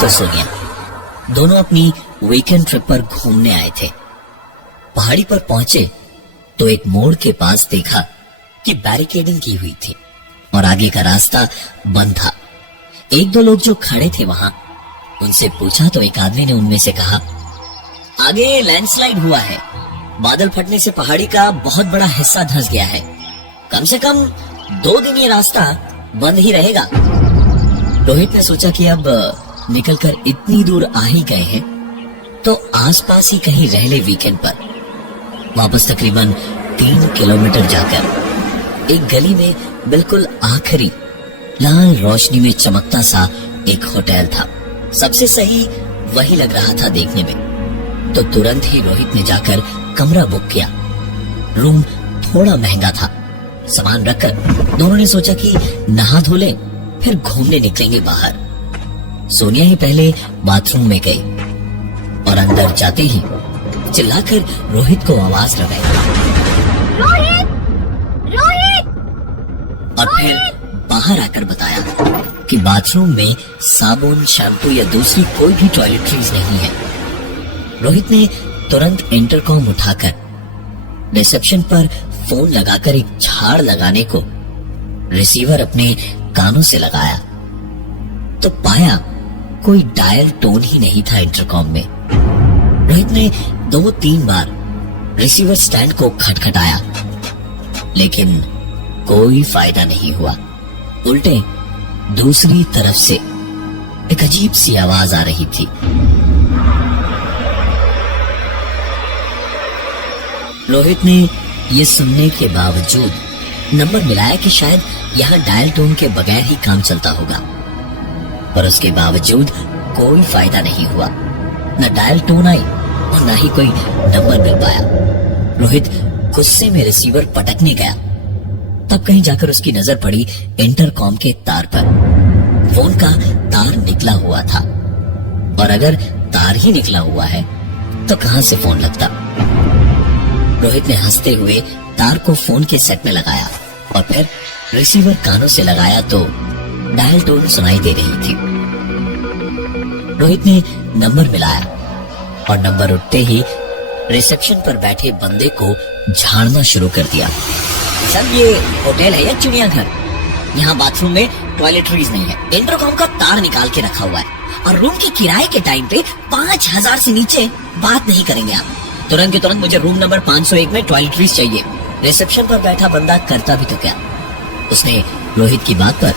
रोहित और सोनिया दोनों अपनी वीकेंड ट्रिप पर घूमने आए थे। पहाड़ी पर पहुंचे तो एक मोड़ के पास देखा कि बैरिकेडिंग की हुई थी और आगे का रास्ता बंद था। एक दो लोग जो खड़े थे वहां, उनसे पूछा तो एक आदमी ने उनमें से कहा, आगे लैंडस्लाइड हुआ है, बादल फटने से पहाड़ी का बहुत बड़ा हिस्सा धंस गया है, कम से कम 2 दिन ये रास्ता बंद ही रहेगा। रोहित ने सोचा कि अब निकलकर इतनी दूर आ ही गए हैं तो आसपास ही कहीं रह ले वीकेंड पर। वापस तकरीबन 3 किलोमीटर जाकर एक गली में बिल्कुल आखिरी लाल रोशनी में चमकता सा एक होटल था। सबसे सही वही लग रहा था देखने में, तो तुरंत ही रोहित ने जाकर कमरा बुक किया। रूम थोड़ा महंगा था। सामान रखकर दोनों ने सोचा कि नहा धो ले, फिर घूमने निकलेंगे बाहर। सोनिया ही पहले बाथरूम में गई और अंदर जाते ही चिल्लाकर रोहित को आवाज लगाई, रोहित! रोहित! और फिर बाहर आकर बताया कि बाथरूम में साबुन, शैम्पू या दूसरी कोई भी टॉयलेटरीज नहीं है। रोहित ने तुरंत इंटरकॉम उठाकर रिसेप्शन पर फोन लगाकर एक झाड़ लगाने को रिसीवर अपने कानों से लगाया तो पाया कोई डायल टोन ही नहीं था इंटरकॉम में। रोहित ने 2-3 बार रिसीवर स्टैंड को खटखटाया, लेकिन कोई फायदा नहीं हुआ। उल्टे दूसरी तरफ से एक अजीब सी आवाज आ रही थी। रोहित ने ये सुनने के बावजूद नंबर मिलाया कि शायद यहाँ डायल टोन के बगैर ही काम चलता होगा, पर उसके बावजूद कोई फायदा नहीं हुआ। न डायल टोन आई और न ही कोई नंबर मिल पाया। रोहित गुस्से में रिसीवर पटकने गया, तब कहीं जाकर उसकी नजर पड़ी इंटरकॉम के तार पर। फोन का तार निकला हुआ था, और अगर तार ही निकला हुआ है तो कहां से फोन लगता। रोहित ने हंसते हुए तार को फोन के सेट में लगाया और फिर रिसीवर कानों से लगाया तो डायल टोन सुनाई दे रही थी। रोहित ने नंबर मिलाया और नंबर उठते ही रिसेप्शन पर बैठे बंदे को झाड़ना शुरू कर दिया। सर, ये होटल है या चिड़ियाघर? यहाँ बाथरूम में टॉयलेटरीज नहीं है, इंटरकॉम का तार निकाल के रखा हुआ है और रूम के किराए के टाइम पे 5000 से नीचे बात नहीं करेंगे आप। तुरंत के तुरंत मुझे रूम नंबर 501 में टॉयलेटरीज चाहिए। रिसेप्शन पर बैठा बंदा करता भी तो क्या। उसने रोहित की बात पर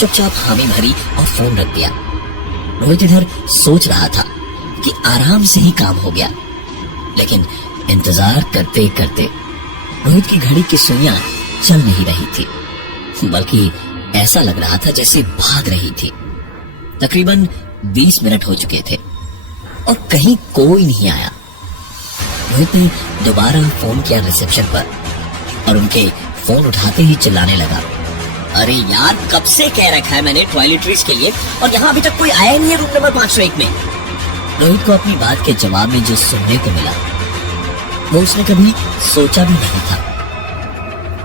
चुपचाप हामी भरी और फोन रख दिया। रोहित इधर सोच रहा था कि आराम से ही काम हो गया, लेकिन इंतजार करते करते रोहित की घड़ी की सुइयां चल नहीं रही थी, बल्कि ऐसा लग रहा था जैसे भाग रही थी। तकरीबन 20 मिनट हो चुके थे और कहीं कोई नहीं आया। रोहित ने दोबारा फोन किया रिसेप्शन पर और उनके फोन उठाते ही चिल्लाने लगा, अरे यार, कब से कह रखा है मैंने टॉयलेटरीज के लिए और यहाँ अभी तक कोई आया नहीं है रूम नंबर 501 में। रोहित को अपनी बात के जवाब में जो सुनने को मिला वो उसने कभी सोचा भी नहीं था,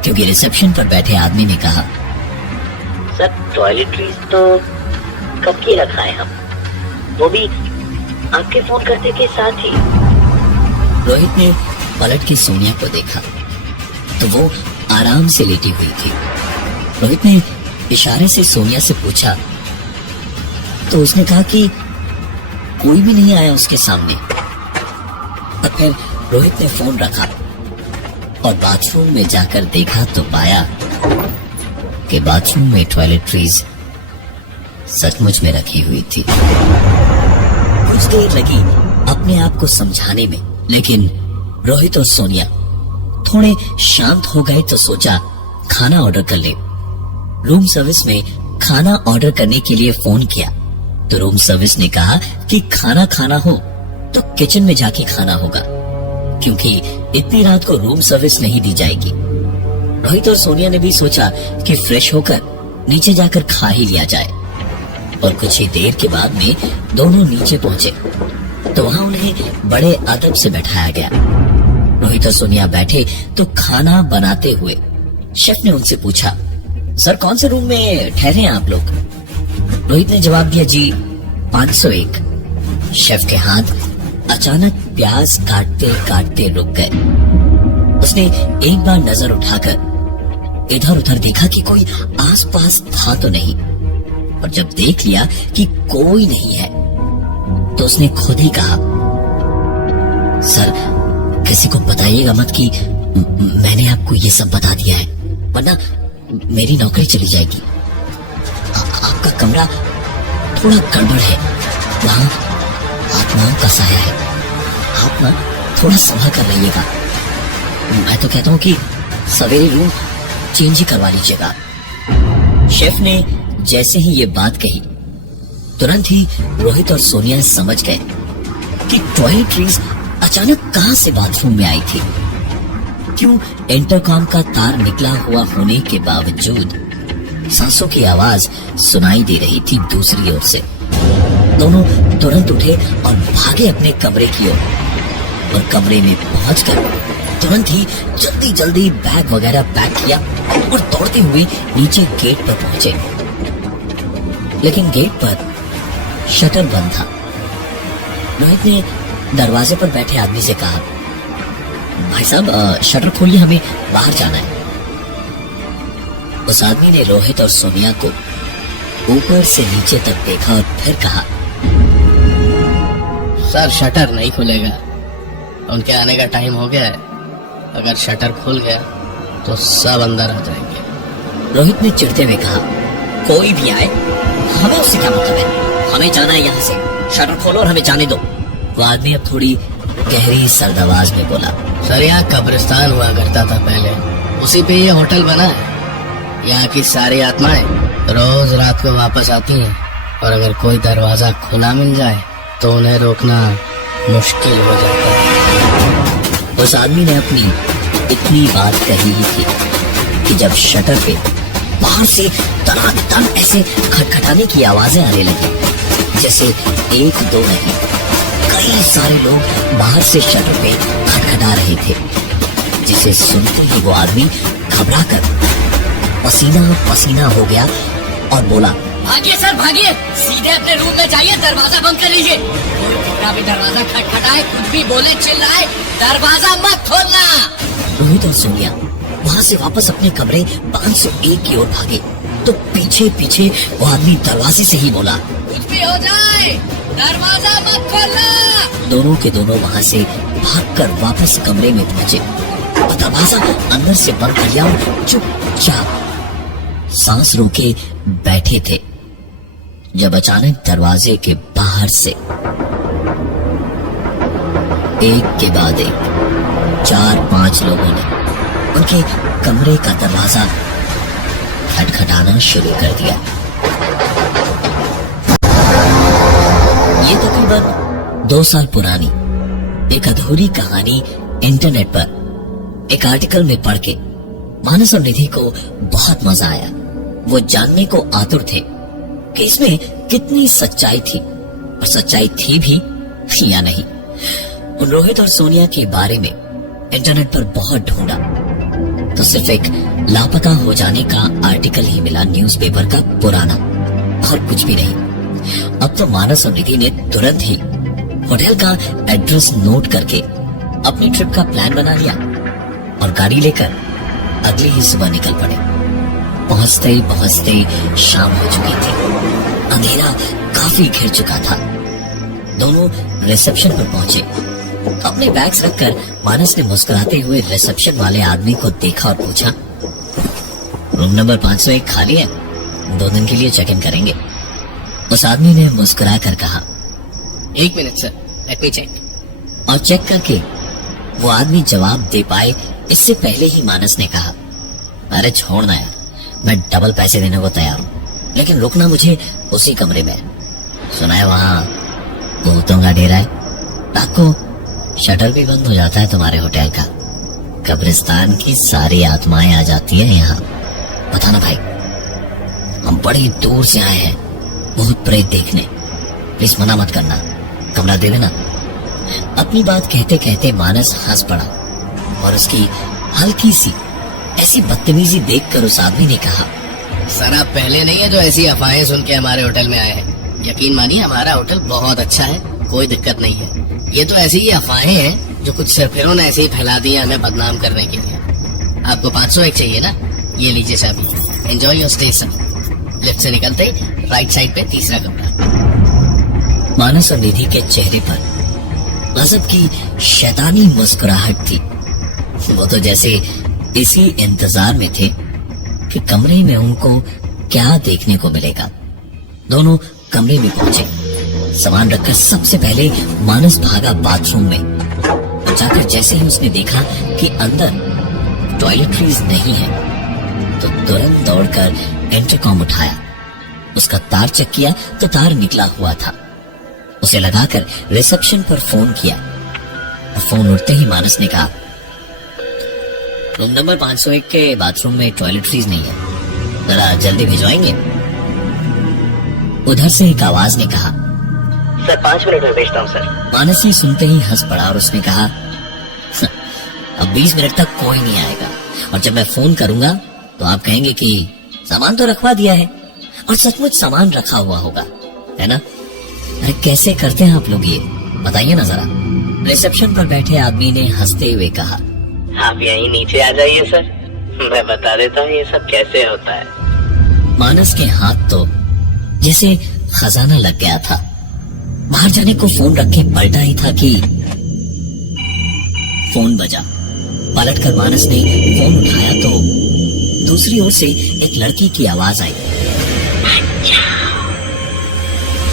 क्योंकि रिसेप्शन पर बैठे आदमी ने कहा, सर, टॉयलेटरीज तो कब की रखा है हम, वो भी आपके फोन करते के साथ ही। रोहित ने पलट के सोनिया को देखा तो वो आराम से लेटी हुई थी। रोहित ने इशारे से सोनिया से पूछा तो उसने कहा कि कोई भी नहीं आया उसके सामने। और फिर रोहित ने फोन रखा और बाथरूम में जाकर देखा तो पाया कि बाथरूम में टॉयलेटरीज सचमुच में रखी हुई थी। कुछ देर लगी अपने आप को समझाने में, लेकिन रोहित और सोनिया थोड़े शांत हो गए तो सोचा खाना ऑर्डर कर ले। रूम सर्विस में खाना ऑर्डर करने के लिए फोन किया तो रूम सर्विस ने कहा कि खाना खाना हो तो किचन में जाके खाना होगा, क्योंकि इतनी रात को रूम सर्विस नहीं दी जाएगी। रोहित और सोनिया ने भी सोचा कि फ्रेश होकर नीचे जाकर खा ही लिया जाए, और कुछ ही देर के बाद में दोनों नीचे पहुंचे तो वहां उन्हें बड़े अदब से बैठाया गया। रोहित और सोनिया बैठे तो खाना बनाते हुए शेफ ने उनसे पूछा, सर, कौन से रूम में ठहरे हैं आप लोग? रोहित ने जवाब दिया, जी 501। शेफ के हाथ अचानक प्याज काटते काटते रुक गए। उसने एक बार नजर उठाकर इधर उधर देखा कि कोई आसपास था तो नहीं, और जब देख लिया कि कोई नहीं है तो उसने खुद ही कहा, सर किसी को बताइएगा मत कि मैंने आपको ये सब बता दिया है, वरना मेरी नौकरी चली जाएगी। आपका कमरा थोड़ा गड़बड़ है, वहां आत्माओं का साया है, आप ना थोड़ा संभल कर रहिएगा। मैं तो कहता हूँ कि सवेरे रूम चेंज ही करवा लीजिएगा। शेफ ने जैसे ही ये बात कही, तुरंत ही रोहित और सोनिया समझ गए कि टॉयलेटरीज अचानक कहां से बाथरूम में आई थी। क्यों इंटरकॉम का तार निकला हुआ होने के बावजूद सांसों की आवाज सुनाई दे रही थी दूसरी ओर से। दोनों तुरंत उठे और भागे अपने कमरे की ओर, और कमरे में पहुंचकर तुरंत ही जल्दी जल्दी बैग वगैरह पैक किया और दौड़ते हुए नीचे गेट पर पहुंचे। लेकिन गेट पर शटर बंद था। रोहित ने दरवाजे पर बैठे आदमी से कहा, भाई साहब शटर खोलिए, हमें बाहर जाना है। उस आदमी ने रोहित और सोनिया को ऊपर से नीचे तक देखा और फिर कहा, सर शटर नहीं खुलेगा, उनके आने का टाइम हो गया है। अगर शटर खुल गया तो सब अंदर आ जाएंगे। रोहित ने चिढ़ते हुए कहा, कोई भी आए हमें उससे क्या मतलब है, हमें जाना है यहाँ से, शटर खोलो और हमें जाने दो। वो आदमी अब थोड़ी गहरी सर्द आवाज में बोला, सर यहाँ कब्रिस्तान हुआ करता था पहले, उसी पे ये होटल बना है। यहाँ की सारी आत्माएं रोज रात को वापस आती हैं, और अगर कोई दरवाजा खुला मिल जाए तो उन्हें रोकना मुश्किल हो जाता है। उस आदमी ने अपनी इतनी बात कही ही थी कि जब शटर पे बाहर से तनातन ऐसे खटखटाने की आवाजें आने लगी, जैसे एक दो नहीं कई सारे लोग बाहर से शटर पे खटखटा रहे थे, जिसे सुनते ही वो आदमी घबरा कर पसीना पसीना हो गया और बोला, भागिए सर भागिए, सीधे अपने रूम में जाइए, दरवाजा बंद कर लीजिए। कोई कितना भी दरवाजा खटखटाए, कुछ भी बोले चिल्लाए, दरवाजा मत खोलना। रोहित और सोनिया वहाँ से वापस अपने कमरे 501 की ओर भागे तो पीछे पीछे वो आदमी दरवाजे से ही बोला, कुछ भी हो जाए दरवाजा मत खोलना। दोनों के दोनों वहाँ से भागकर वापस कमरे में पहुंचे और दरवाजा अंदर से बंद कर लिया और चुपचाप सांस रोके बैठे थे, जब अचानक दरवाजे के बाहर से एक के बाद एक 4-5 लोगों ने उनके कमरे का दरवाजा खटखटाना शुरू कर दिया। ये तकरीबन 2 साल पुरानी एक अधूरी कहानी इंटरनेट पर एक आर्टिकल में पढ़ के मानस और निधि को बहुत मजा आया। वो जानने को आतुर थे कि इसमें कितनी सच्चाई थी, और सच्चाई थी भी या नहीं। उन रोहित और सोनिया के बारे में इंटरनेट पर बहुत ढूंढा तो सिर्फ एक लापता हो जाने का आर्टिकल ही मिला, न्यूज़पेपर का पुराना, और कुछ भी नहीं। अब तो मानस और निधि ने तुरंत ही होटल का एड्रेस नोट करके अपनी ट्रिप का प्लान बना लिया और गाड़ी लेकर अगली ही सुबह निकल पड़े। पहुंचते पहुंचते शाम हो चुकी थी, अंधेरा काफी घिर चुका था। दोनों रिसेप्शन पर पहुंचे। अपने बैग्स रखकर मानस ने मुस्कुराते हुए रिसेप्शन वाले आदमी को देखा और पूछा, रूम नंबर 501 खाली है, 2 दिन के लिए चेक इन करेंगे। उस आदमी ने मुस्कुरा कर कहा, 1 minute sir, let me check. और चेक करके वो आदमी जवाब दे पाए इससे पहले ही मानस ने कहा, अरे छोड़ना यार, मैं डबल पैसे देने को तैयार हूँ, लेकिन रुकना मुझे उसी कमरे में। सुना है वहाँ भूतों का डेरा है, रात को शटर भी बंद हो जाता है तुम्हारे होटल का, कब्रिस्तान की सारी आत्माएं आ जाती है यहाँ। पता ना भाई, हम बड़ी दूर से आए हैं भूत प्रेत देखने, प्लीज मना मत करना, कमरा दे देना। अपनी बात कहते कहते मानस हंस पड़ा और उसकी हल्की सी ऐसी बदतमीजी देखकर उस आदमी ने कहा, सर आप पहले नहीं है जो ऐसी अफवाहें सुन के हमारे होटल में आए हैं। यकीन मानिए हमारा होटल बहुत अच्छा है, कोई दिक्कत नहीं है। ये तो ऐसी ही अफवाहें हैं जो कुछ सरफिरों ने ऐसे ही फैला दी है हमें बदनाम करने के लिए। आपको 501 चाहिए ना, ये लीजिए चाबी, enjoy your stay sir. Lift से निकलते ही राइट साइड पे तीसरा कमरा। मानस और निधि के चेहरे पर गजब की शैतानी मुस्कुराहट थी। वो तो जैसे इसी इंतजार में थे कि कमरे में उनको क्या देखने को मिलेगा। दोनों कमरे में पहुंचे। सामान रखकर सबसे पहले मानस भागा बाथरूम में। जाकर जैसे ही उसने देखा कि अंदर टॉयलेटरीज नहीं है, तो तुरंत दौड़कर इंटरकॉम उठाया। उसका तार चेक किया तो तार निकला हुआ था। उसे लगाकर रिसेप्शन पर फोन किया और फोन उठते ही मानस ने कहा, रूम नंबर 501 के बाथरूम में टॉयलेटरीज नहीं है, जरा जल्दी भिजवाएंगे। उधर से एक आवाज ने कहा, सर 5 मिनट में भेजता हूँ सर। मानस ने सुनते ही हंस पड़ा और उसने कहा, अब 20 मिनट तक कोई नहीं आएगा और जब मैं फोन करूंगा तो आप कहेंगे कि सामान तो रखवा दिया है, और सचमुच सामान रखा हुआ होगा, है ना? अरे कैसे करते हैं आप लोग ये, बताइए ना जरा। रिसेप्शन पर बैठे आदमी ने हंसते हुए कहा, आप यहीं नीचे आ जाइए सर, मैं बता देता हूँ ये सब कैसे होता है। मानस के हाथ तो जैसे खजाना लग गया था। बाहर जाने को फोन रख के पलटा ही था कि फोन बजा। पलटकर मानस ने फोन उठाया तो दूसरी ओर से एक लड़की की आवाज आई।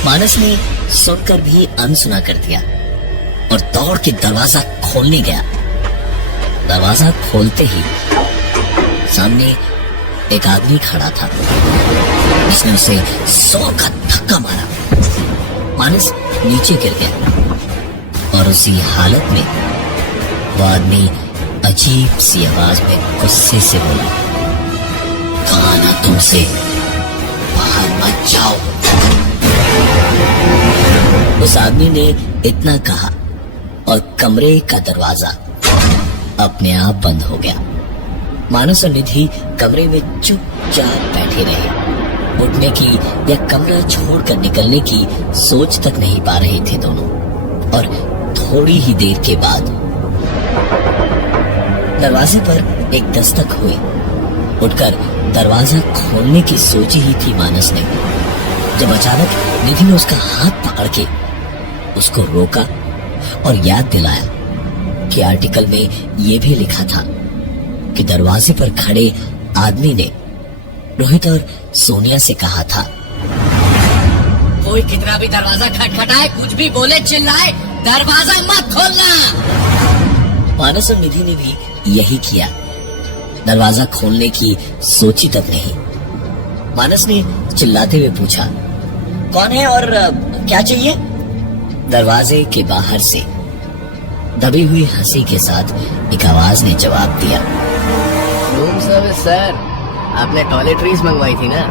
मानस ने सुनकर भी अनसुना कर दिया और दौड़ के दरवाजा खोलने गया। दरवाजा खोलते ही सामने एक आदमी खड़ा था। उसने उसे 100 का धक्का मारा। मानस नीचे गिर गया और उसी हालत में वो आदमी अजीब सी आवाज में गुस्से से बोला, कहा ना तुमसे, बाहर मत जाओ। उस आदमी ने इतना कहा और कमरे का दरवाजा अपने आप बंद हो गया। मानस और निधि कमरे में चुपचाप बैठे रहे। उठने की या कमरा छोड़कर निकलने की सोच तक नहीं पा रहे थे दोनों। और थोड़ी ही देर के बाद दरवाजे पर एक दस्तक हुई। उठकर दरवाजा खोलने की सोची ही थी मानस ने, जब अचानक निधि ने उसका हाथ पकड़ के उसको रोका और याद दिलाया कि आर्टिकल में यह भी लिखा था कि दरवाजे पर खड़े आदमी ने रोहित और सोनिया से कहा था, कोई कितना भी दरवाजा खटखटाए, कुछ भी बोले चिल्लाए, दरवाजा मत खोलना। मानस और निधि ने भी यही किया। दरवाजा खोलने की सोची तक नहीं। मानस ने चिल्लाते हुए पूछा, कौन है और क्या चाहिए? दरवाजे के बाहर से दबी हुई हंसी के साथ एक आवाज ने जवाब दिया, रूम सर्विस सर, आपने टॉयलेटरीज मंगवाई थी ना,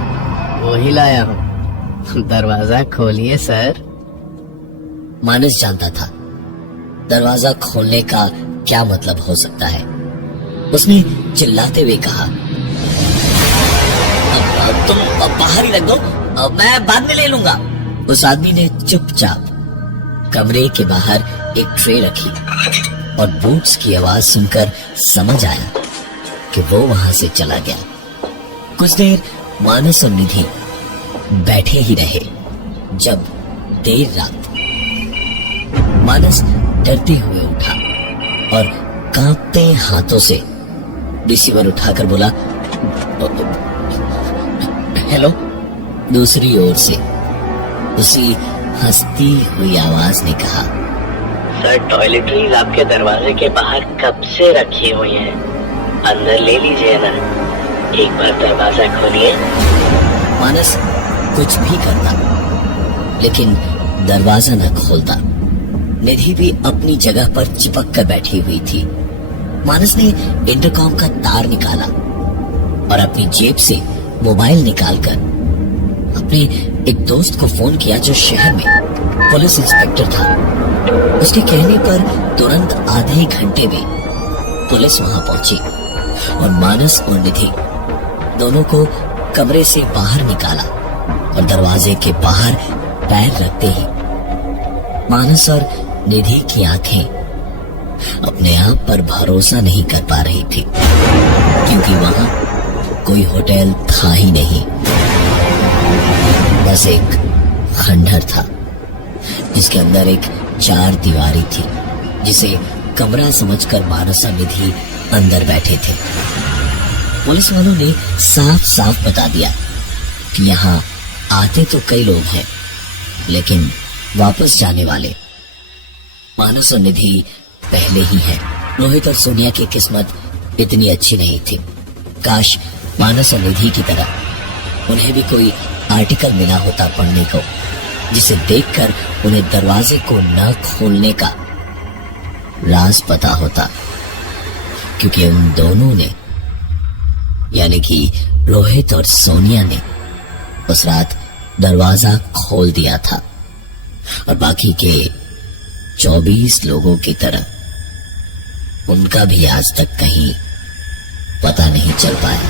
वो ही लाया हूँ। दरवाजा खोलिए सर। मानस जानता था दरवाजा खोलने का क्या मतलब हो सकता है। उसने चिल्लाते हुए कहा, तुम बाहर ही रख दो, मैं बाद में ले लूंगा। उस आदमी ने चुपचाप कमरे के बाहर एक ट्रे रखी और बूट्स की आवाज सुनकर समझ आया कि वो वहां से चला गया। कुछ देर मानस और निधि बैठे ही रहे जब देर रात मानस डरते हुए उठा और कांपते हाथों से रिसीवर उठाकर बोला, हेलो। दूसरी ओर से उसी हंसती हुई आवाज ने कहा, सर टॉयलेटरीज आपके दरवाजे के बाहर कब से रखी हुई हैं, अंदर ले लीजिए ना, एक बार दरवाजा खोलिए। मानस कुछ भी करता लेकिन दरवाजा न खोलता। निधि भी अपनी जगह पर चिपक कर बैठी हुई थी। मानस ने इंटरकॉम का तार निकाला और अपनी जेब से मोबाइल निकालकर अपने एक दोस्त को फोन किया जो शहर में पुलिस इंस्पेक्टर था। उसके कहने पर तुरंत आधे घंटे में पुलिस वहां पहुंची और मानस और निधि दोनों को कमरे से बाहर निकाला और दरवाजे के बाहर पैर रखते ही मानस और निधि की आंखें अपने आप पर भरोसा नहीं कर पा रही थी, क्योंकि वहां कोई होटल था ही नहीं। बस एक खंडहर था जिसके अंदर एक चार दीवारी थी, जिसे कमरा समझकर मानस और निधि अंदर बैठे थे। पुलिस वालों ने साफ साफ बता दिया कि यहाँ आते तो कई लोग हैं, लेकिन वापस जाने वाले मानस और निधि पहले ही हैं। रोहित और सोनिया की किस्मत इतनी अच्छी नहीं थी। काश मानस और निधि की तरह उन्हें भी कोई आर्टिकल मिला होता पढ़ने को, जिसे देखकर उन्हें दरवाजे को न खोलने का राज पता होता, क्योंकि उन दोनों ने, यानी कि रोहित और सोनिया ने, उस रात दरवाजा खोल दिया था और बाकी के 24 लोगों की तरह उनका भी आज तक कहीं पता नहीं चल पाया।